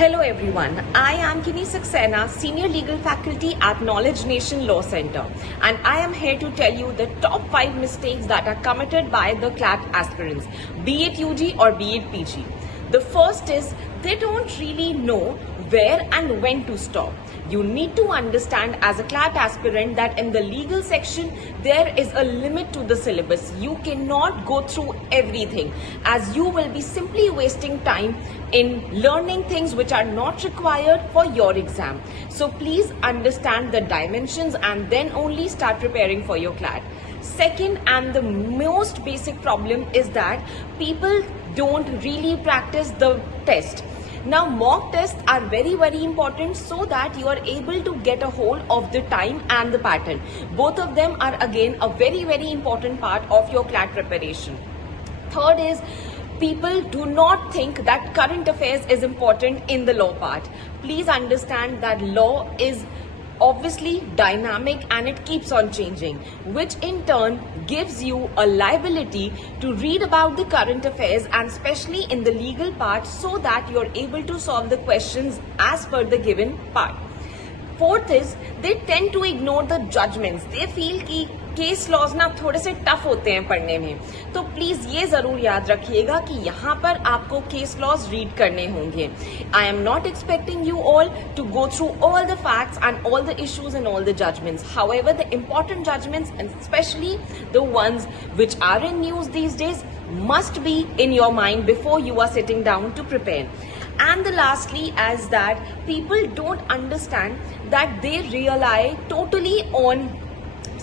Hello everyone, I am Kini Saxena, Senior Legal Faculty at Knowledge Nation Law Center, and I am here to tell you the top 5 mistakes that are committed by the CLAT aspirants, be it UG or be it PG. The first is they don't really know where and when to stop. You need to understand as a CLAT aspirant that in the legal section there is a limit to the syllabus. You cannot go through everything, as you will be simply wasting time in learning things which are not required for your exam. So please understand the dimensions and then only start preparing for your CLAT. Second, and the most basic problem is that people don't really practice the test. Now, mock tests are very important so that you are able to get a hold of the time and the pattern. Both of them are again a very important part of your CLAT preparation. Third is, people do not think that current affairs is important in the law part. Please understand that law is obviously dynamic and it keeps on changing, which in turn gives you a liability to read about the current affairs and especially in the legal part so that you're able to solve the questions as per the given part. Fourth is, they tend to ignore the judgments. They feel कि case laws ना थोड़े से tough होते हैं पढ़ने में, तो please ये जरूर याद रखिएगा कि यहाँ पर आपको केस लॉज रीड करने होंगे. I am not expecting you all to go through all the facts and all the issues and all the judgments. However, the important judgments and especially the ones which are in news these days must be in your mind before you are sitting down to prepare. And the lastly is that people don't understand that they rely totally on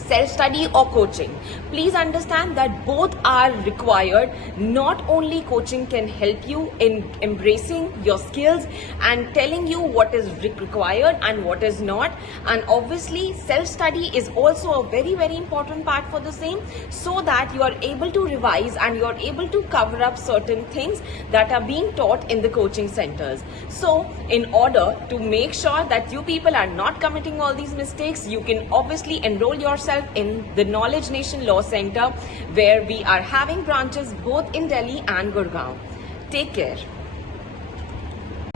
self-study or coaching. Please understand that both are required. Not only coaching can help you in embracing your skills and telling you what is required and what is not, and obviously self-study is also a very important part for the same, so that you are able to revise and you are able to cover up certain things that are being taught in the coaching centers. So in order to make sure that you people are not committing all these mistakes, you can obviously enroll yourself in the Knowledge Nation Law Center, where we are having branches both in Delhi and Gurgaon. Take care.